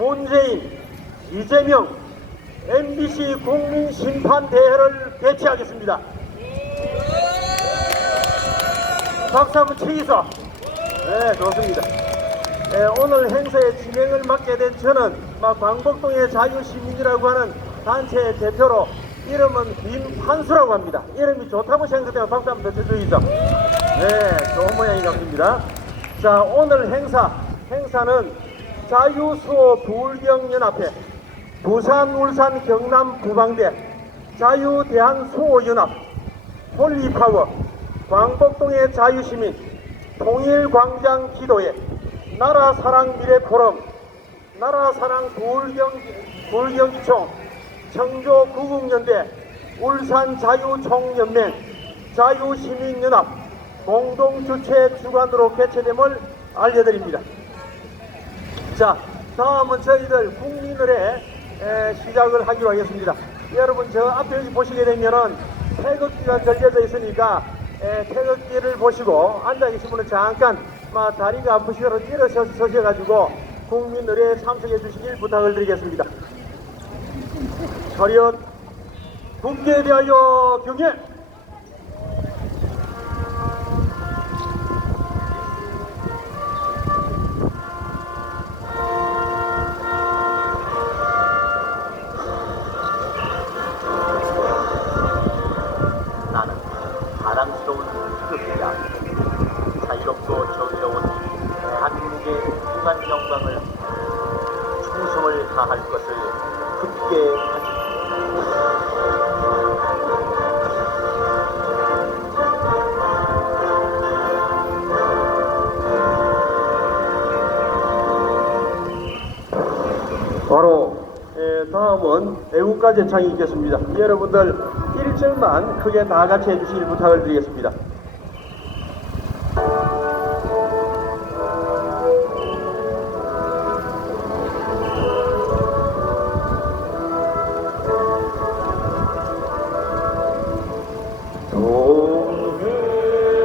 문재인, 이재명, MBC 국민심판대회를 개최하겠습니다. 박수 한번 치이소. 네, 좋습니다. 오늘 행사의 진행을 맡게 된 저는 광복동의 자유시민이라고 하는 단체의 대표로 이름은 김환수라고 합니다. 이름이 좋다고 생각되면 박수 한번 더 쳐주시죠. 네, 좋은 모양이 같습니다. 자, 오늘 행사는 자유수호 불경연합회, 부산, 울산, 경남 부방대, 자유대한수호연합, 홀리파워, 광복동의 자유시민, 통일광장 기도회, 나라사랑 미래포럼, 나라사랑 불경기총, 청조구국연대, 울산자유총연맹, 자유시민연합 공동주최 주관으로 개최됨을 알려드립니다. 자, 다음은 저희들 국민의례 시작을 하기로 하겠습니다. 여러분, 저 앞에 여기 보시게 되면은 태극기가 걸려져 있으니까 태극기를 보시고 앉아 계신 분은 잠깐 다리가 아프시더라도 일어서셔가지고 국민의례에 참석해 주시길 부탁을 드리겠습니다. 차렷 국기에 대하여 경례. 나는 사랑스러운 태극기야. 자유롭고 정의로운 대한민국의 무한 영광을 충성을 다할 것을 굳게 가지고 바로 다음은 애국가 제창이 있겠습니다. 여러분들 1절만 크게 다 같이 해주시길 부탁을 드리겠습니다.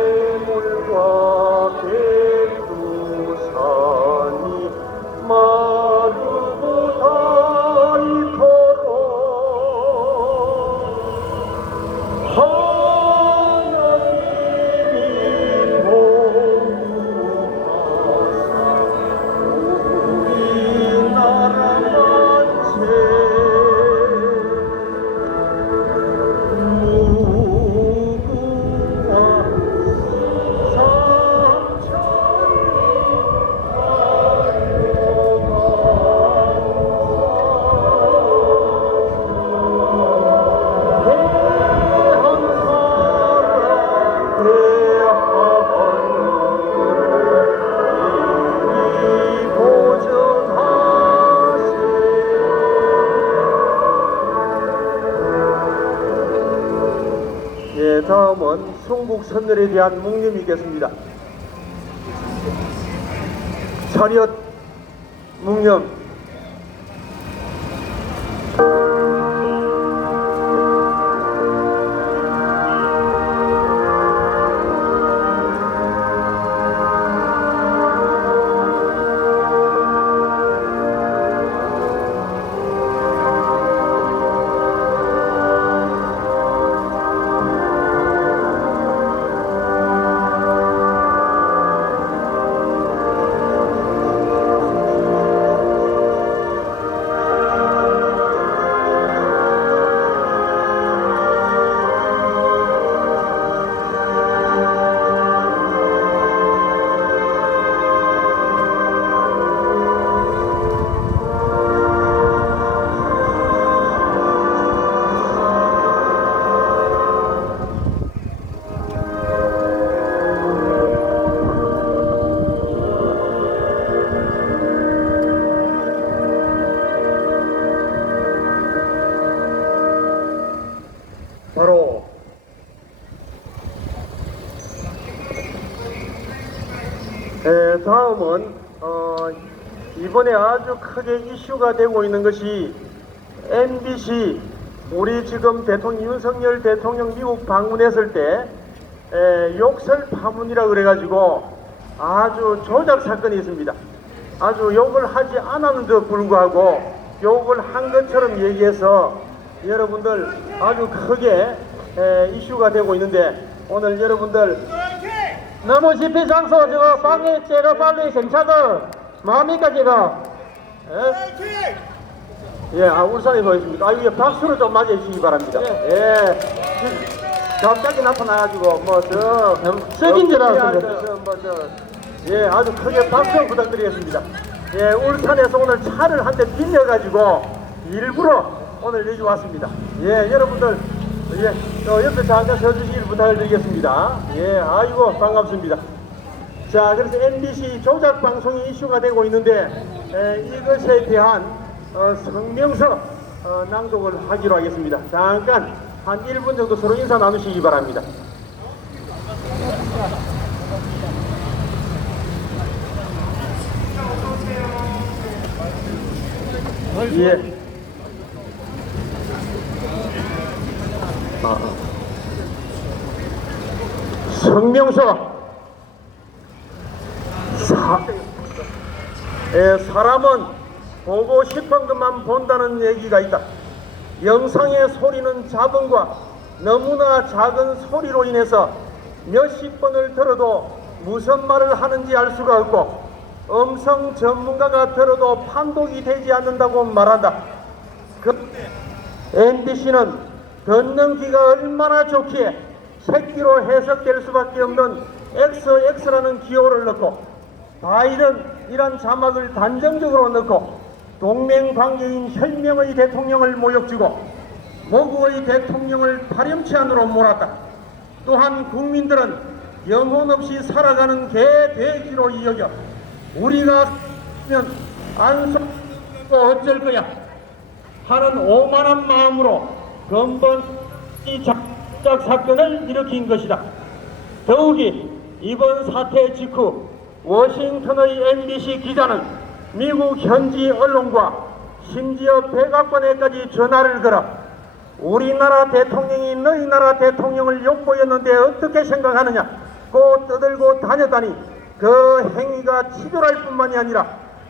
동해물과 백두산이 마르고 닳도록 하나님이 보호하사 우리나라 만세 다음은 순국선열에 대한 묵념이 있겠습니다. 차렷 묵념. 바로 다음은 이번에 아주 크게 이슈가 되고 있는 것이 MBC 우리 지금 윤석열 대통령 미국 방문했을 때 욕설 파문이라 그래가지고 아주 조작 사건이 있습니다. 아주 욕을 하지 않았는데도 불구하고 욕을 한 것처럼 얘기해서 여러분들 아주 크게 이슈가 되고 있는데, 오늘 여러분들 너무 집회 장소 저거 빨리 제가 빨리 경찰들 뭐합니까 지금? 예, 울산에 보였습니다. 이게 박수로 좀 맞아주시기 바랍니다. 예. 갑자기 나타나가지고 썩인 줄 알았습니다. 예, 아주 크게 박수 부탁드리겠습니다. 예, 울산에서 오늘 차를 한 대 빌려가지고 일부러 오늘 여기 왔습니다. 예, 여러분들 옆에 잠깐 서주시길 부탁을 드리겠습니다. 예, 아이고 반갑습니다. 자, 그래서 MBC 조작 방송이 이슈가 되고 있는데 이것에 대한 성명서 낭독을 하기로 하겠습니다. 잠깐 한 1분 정도 서로 인사 나누시기 바랍니다. 예. 성명서. 사람은 보고 싶은 것만 본다는 얘기가 있다. 영상의 소리는 잡음과 너무나 작은 소리로 인해서 몇십 번을 들어도 무슨 말을 하는지 알 수가 없고, 음성 전문가가 들어도 판독이 되지 않는다고 말한다. MBC는 듣는 귀가 얼마나 좋기에 새끼로 해석될 수밖에 없는 XX라는 기호를 넣고 바이든이란 자막을 단정적으로 넣고 동맹관계인 혈명의 대통령을 모욕주고 모국의 대통령을 파렴치 안으로 몰았다. 또한 국민들은 영혼 없이 살아가는 개돼지로 여겨 우리가 면 안속 어쩔 거야 하는 오만한 마음으로 근본 이 작작 사건을 일으킨 것이다. 더욱이 이번 사태 직후 워싱턴의 MBC 기자는 미국 현지 언론과 심지어 백악관에까지 전화를 걸어 우리나라 대통령이 너희 나라 대통령을 욕보였는데 어떻게 생각하느냐 고 떠들고 다녔다니, 그 행위가 치졸할 뿐만이 아니라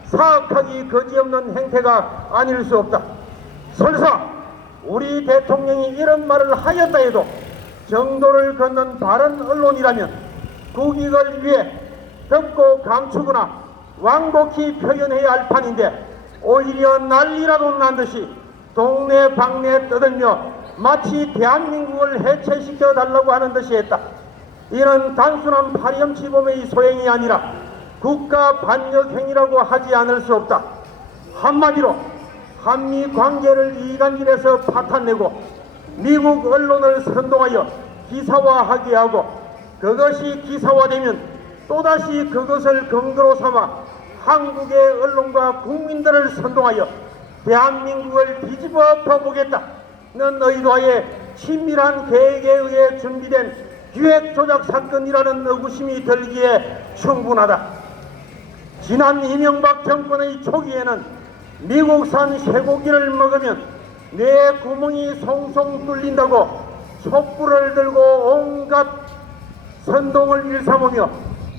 사악하기 거지없는 행태가 아닐 수 없다. 설사 우리 대통령이 이런 말을 하였다 해도 정도를 걷는 바른 언론이라면 국익을 위해 덮고 감추거나 완곡히 표현해야 할 판인데, 오히려 난리라도 난 듯이 동네 방네 떠들며 마치 대한민국을 해체시켜 달라고 하는 듯이 했다. 이는 단순한 파렴치범의 소행이 아니라 국가 반역 행위라고 하지 않을 수 없다. 한마디로 한미 관계를 이간질해서 파탄내고 미국 언론을 선동하여 기사화하게 하고, 그것이 기사화되면 또다시 그것을 근거로 삼아 한국의 언론과 국민들을 선동하여 대한민국을 뒤집어 엎어보겠다는 의도하에 친밀한 계획에 의해 준비된 기획 조작 사건이라는 의구심이 들기에 충분하다. 지난 이명박 정권의 초기에는 미국산 쇠고기를 먹으면 뇌 구멍이 송송 뚫린다고 촛불을 들고 온갖 선동을 일삼으며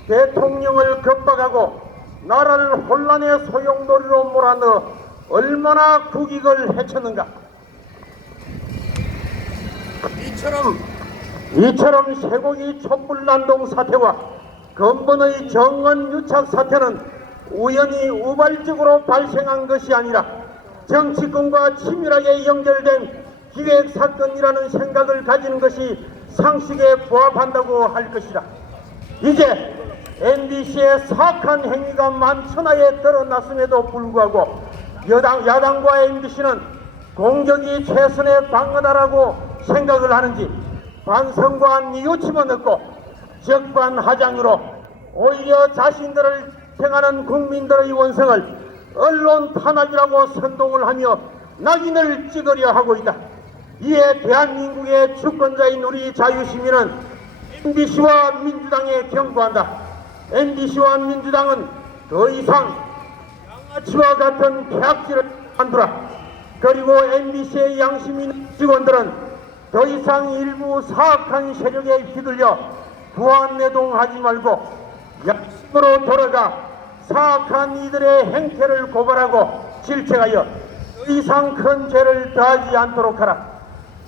대통령을 겁박하고 나라를 혼란의 소용돌이로 몰아넣어 얼마나 국익을 해쳤는가. 이처럼 쇠고기 촛불난동 사태와 근본의 정원 유착 사태는 우연히 우발적으로 발생한 것이 아니라 정치권과 치밀하게 연결된 기획사건이라는 생각을 가지는 것이 상식에 부합한다고 할 것이다. 이제 MBC의 사악한 행위가 만천하에 드러났음에도 불구하고 야당과 MBC는 공격이 최선의 방어다라고 생각을 하는지 반성과 뉘우침은 없고 적반하장으로 오히려 자신들을 행하는 국민들의 원성을 언론 탄압이라고 선동을 하며 낙인을 찍으려 하고 있다. 이에 대한민국의 주권자인 우리 자유시민은 MBC와 민주당에 경고한다. MBC와 민주당은 더 이상 양아치와 같은 폐악질을 만들어, 그리고 MBC의 양심 있는 직원들은 더 이상 일부 사악한 세력에 휘둘려 부안내동하지 말고 양심으로 돌아가 사악한 이들의 행태를 고발하고 질책하여 더 이상 큰 죄를 더하지 않도록 하라.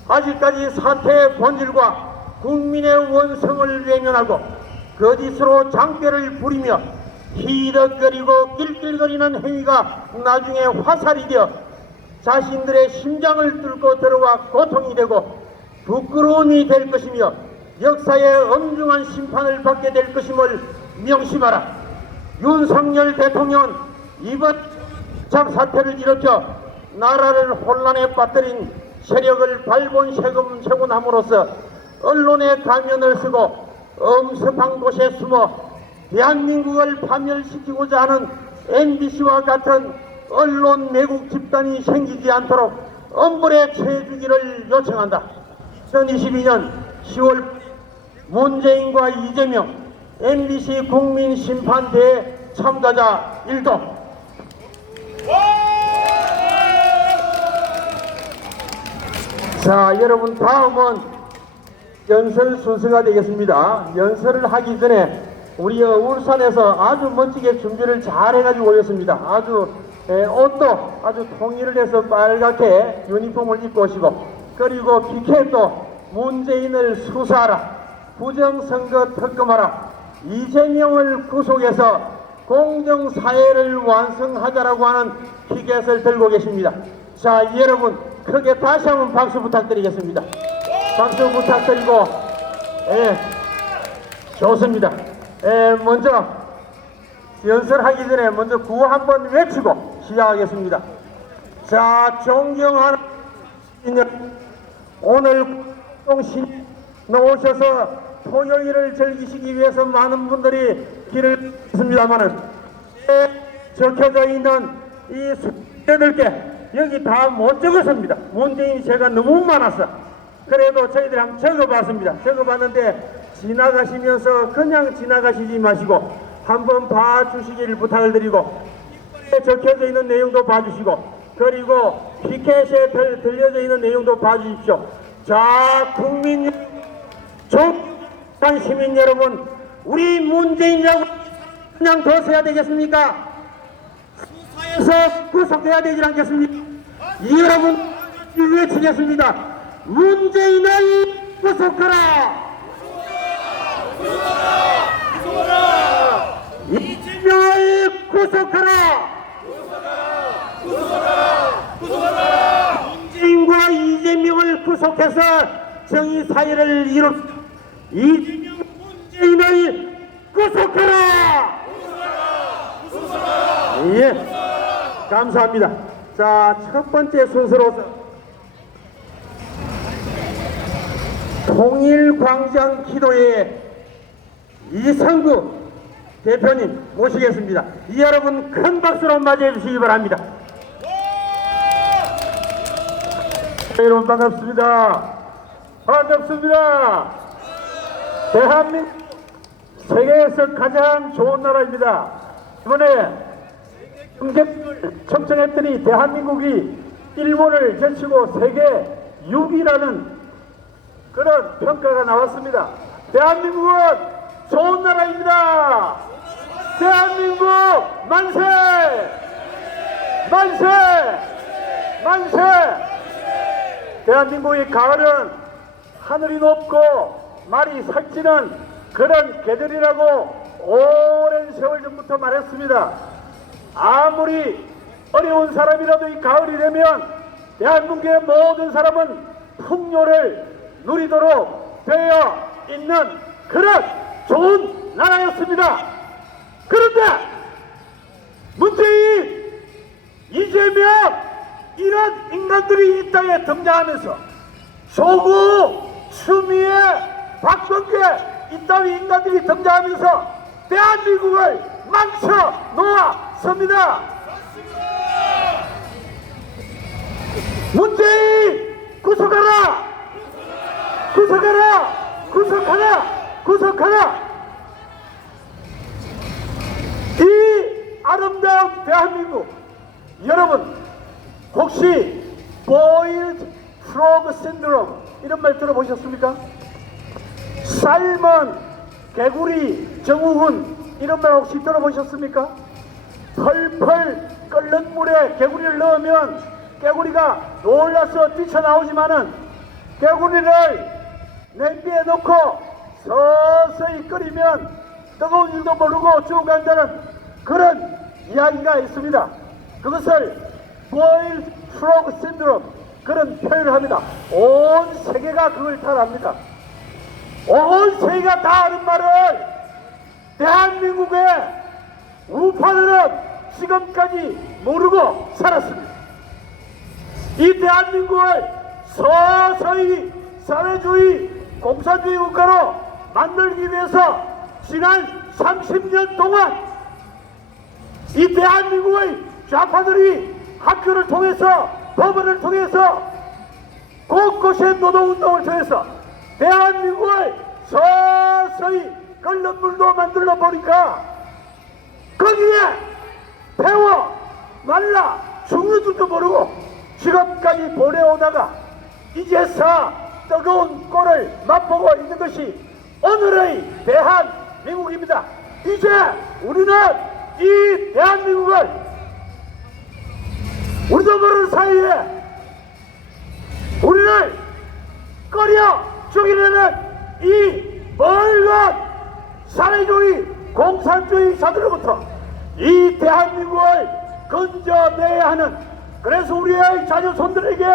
아직까지 사태의 본질과 국민의 원성을 외면하고 거짓으로 장대를 부리며 희덕거리고 낄낄거리는 행위가 나중에 화살이 되어 자신들의 심장을 뚫고 들어와 고통이 되고 부끄러움이 될 것이며 역사의 엄중한 심판을 받게 될 것임을 명심하라. 윤석열 대통령은 이번 사태를 일으켜 나라를 혼란에 빠뜨린 세력을 발본색원함으로써 언론의 가면을 쓰고 엄습한 곳에 숨어 대한민국을 파멸시키고자 하는 MBC와 같은 언론 매국 집단이 생기지 않도록 엄벌에 처해주기를 요청한다. 2022년 10월 문재인과 이재명 MBC 국민심판대회 참가자 1동. 자, 여러분, 다음은 연설 순서가 되겠습니다. 연설을 하기 전에 우리 울산에서 아주 멋지게 준비를 잘 해가지고 오셨습니다. 아주 옷도 아주 통일을 해서 빨갛게 유니폼을 입고 오시고, 그리고 피켓도 문재인을 수사하라, 부정선거 특검하라, 이재명을 구속해서 공정사회를 완성하자라고 하는 피켓을 들고 계십니다. 자, 여러분 크게 다시 한번 박수 부탁드리겠습니다. 박수 부탁드리고, 좋습니다. 먼저 연설하기 전에 먼저 구호 한번 외치고 시작하겠습니다. 자, 존경하는 오늘 공신 나오셔서 토요일을 즐기시기 위해서 많은 분들이 길을 걷습니다만은 적혀져 있는 이 수들께 여기 다 못 적었습니다. 문재인 제가 너무 많아서. 그래도 저희들이 한번 적어봤습니다. 적어봤는데 지나가시면서 그냥 지나가시지 마시고 한번 봐주시기를 부탁을 드리고, 적혀져 있는 내용도 봐주시고, 그리고 피켓에 들려져 있는 내용도 봐주십시오. 자, 국민, 존경하는 시민 여러분, 우리 문재인이라고 그냥 둬서야 되겠습니까? 수사에서 구속해야 되지 않겠습니까? 여러분 외치겠습니다. 문재인을 구속하라! 이재명을 구속하라! 문재인과 이재명을 구속해서 정의사회를 이룹시다. 이재명 문재인을 구속하라! 예, 감사합니다. 자, 첫 번째 순서로서 통일광장 기도회 이성구 대표님 모시겠습니다. 이 여러분 큰 박수로 맞이해 주시기 바랍니다. 여러분 반갑습니다. 반갑습니다. 대한민국 세계에서 가장 좋은 나라입니다. 이번에 경제를 청정했더니 대한민국이 일본을 제치고 세계 6위라는 그런 평가가 나왔습니다. 대한민국은 좋은 나라입니다. 대한민국 만세! 만세! 만세! 대한민국의 가을은 하늘이 높고 말이 살찌는 그런 계절이라고 오랜 세월 전부터 말했습니다. 아무리 어려운 사람이라도 이 가을이 되면 대한민국의 모든 사람은 풍요를 누리도록 되어 있는 그런 좋은 나라였습니다. 그런데 문재인, 이재명 이런 인간들이 이 땅에 등장하면서 조국, 추미애, 박범계 이따위 인간들이 등장하면서 대한민국을 망쳐 놓았습니다. 문재인 구속하라! 구속하라! 구속하라! 구속하라! 이 아름다운 대한민국, 여러분 혹시 보일드 프로그 신드롬 이런 말 들어보셨습니까? 삶은 개구리 정우훈 이런 말 혹시 들어보셨습니까? 펄펄 끓는 물에 개구리를 넣으면 개구리가 놀라서 뛰쳐나오지만은 개구리를 냄비에 넣고 서서히 끓이면 뜨거운 줄도 모르고 쭉 간다는 그런 이야기가 있습니다. 그것을 Boiled Frog Syndrome 그런 표현을 합니다. 온 세계가 그걸 다 압니다. 온 세계가 다 아는 말을 대한민국의 우파들은 지금까지 모르고 살았습니다. 이 대한민국을 서서히 사회주의 공산주의 국가로 만들기 위해서 지난 30년 동안 이 대한민국의 좌파들이 학교를 통해서 법원을 통해서 곳곳에 노동운동을 통해서 대한민국을 서서히 끓는 물도 만들어 보니까 거기에 태워 말라 죽는 줄도 모르고 지금까지 보내오다가 이제서 뜨거운 꼴을 맛보고 있는 것이 오늘의 대한민국입니다. 이제 우리는 이 대한민국을 우리도 모르는 사이에 우리를 끓여 죽이려는 이 멀건 사회주의 공산주의자들로부터 이 대한민국을 건져내야 하는, 그래서 우리의 자녀손들에게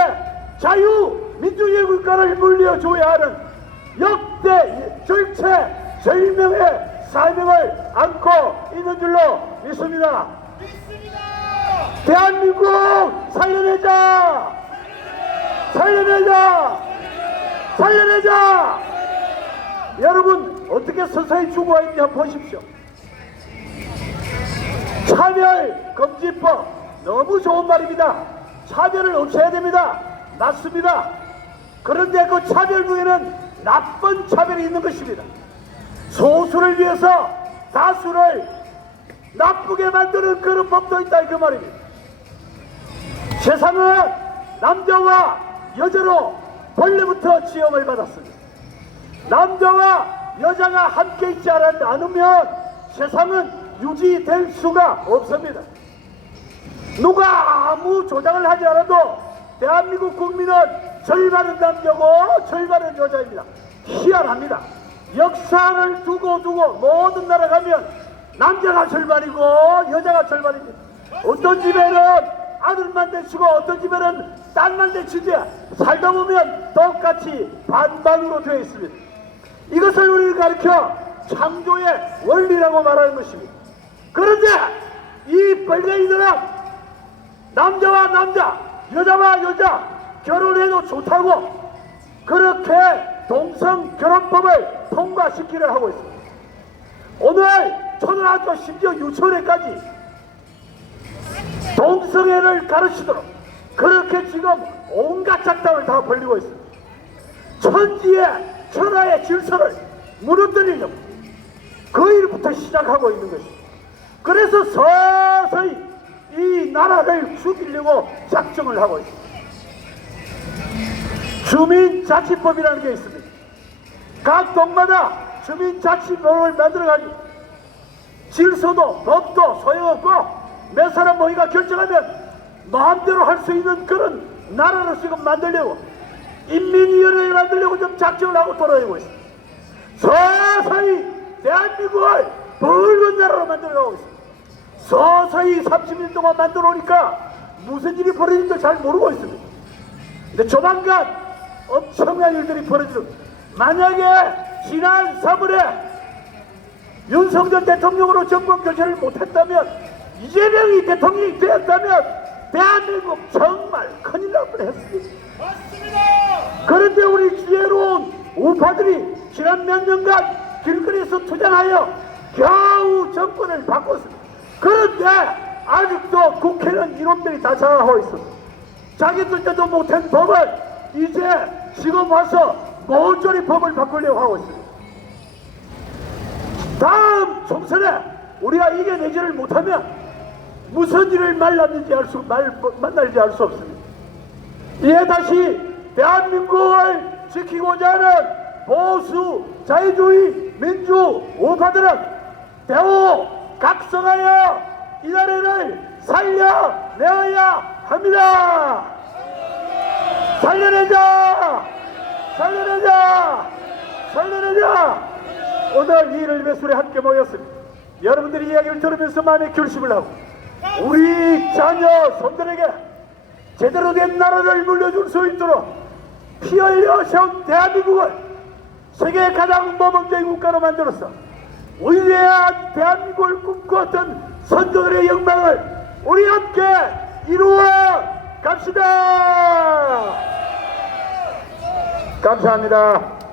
자유민주주의 국가를 물려줘야 하는 역대 절체절명의 사명을 안고 있는 줄로 믿습니다. 대한민국 살려내자! 살려내자! 살려내자! 여러분 어떻게 서서히 죽어가 있는지 한번 보십시오. 차별금지법 너무 좋은 말입니다. 차별을 없애야 됩니다. 맞습니다. 그런데 그 차별 중에는 나쁜 차별이 있는 것입니다. 소수를 위해서 다수를 나쁘게 만드는 그런 법도 있다 그 말입니다. 세상은 남자와 여자로 본래부터 지음을 받았습니다. 남자와 여자가 함께 있지 않으면 세상은 유지될 수가 없습니다. 누가 아무 조작을 하지 않아도 대한민국 국민은 절반은 남자고 절반은 여자입니다. 희한합니다. 역사를 두고 모든 나라 가면 남자가 절반이고 여자가 절반입니다. 어떤 집에는 아들만 대치고 어떤 집에는 딸만 대치지 살다 보면 똑같이 반반으로 되어 있습니다. 이것을 우리를 가르쳐 창조의 원리라고 말하는 것입니다. 그런데 이 벌레이들은 남자와 남자, 여자와 여자 결혼해도 좋다고 그렇게 동성결혼법을 통과시키려 하고 있습니다. 오늘 초등학교 심지어 유치원에까지 동성애를 가르치도록 그렇게 지금 온갖 작당을 다 벌리고 있습니다. 천지의 천하의 질서를 무너뜨리려고 그 일부터 시작하고 있는 것입니다. 그래서 서서히 이 나라를 죽이려고 작정을 하고 있습니다. 주민자치법이라는 게 있습니다. 각 동마다 주민자치법을 만들어가지고 질서도 법도 소용없고 몇 사람 모이가 결정하면 마음대로 할 수 있는 그런 나라를 지금 만들려고 인민위원회를 만들려고 좀 작정을 하고 돌아다니고 있습니다. 서서히 대한민국을 붉은 나라로 만들어가고 있습니다. 서서히 30년 동안 만들어 오니까 무슨 일이 벌어진지 잘 모르고 있습니다. 근데 조만간 엄청난 일들이 벌어지는, 만약에 지난 3월에 윤석열 대통령으로 정권 교체를 못했다면, 이재명이 대통령이 되었다면 대한민국 정말 큰일 날 뻔했습니다. 맞습니다. 그런데 우리 지혜로운 우파들이 지난 몇 년간 길거리에서 투쟁하여 겨우 정권을 바꿨습니다. 그런데 아직도 국회는 이놈들이 다 장악하고 있습니다. 자기들 때도 못한 법을 이제 지금 와서 모조리 법을 바꾸려고 하고 있습니다. 다음 총선에 우리가 이겨내지를 못하면 무슨 일을 만날지 알 수 없습니다. 이에 다시 대한민국을 지키고자 하는 보수 자유주의 민주 우파들은 대우 각성하여 이 나라를 살려내어야 합니다. 살려내자! 살려내자! 살려내자! 오늘 이 일을 매술에 함께 모였습니다. 여러분들이 이야기를 들으면서 마음의 결심을 하고 우리 자녀 손들에게 제대로 된 나라를 물려줄 수 있도록 피 흘려 세운 대한민국을 세계 가장 모범적인 국가로 만들어서 위대한 대한민국을 꿈꾸었던 선조들의 영광을 우리 함께 이루어 갑시다. 감사합니다.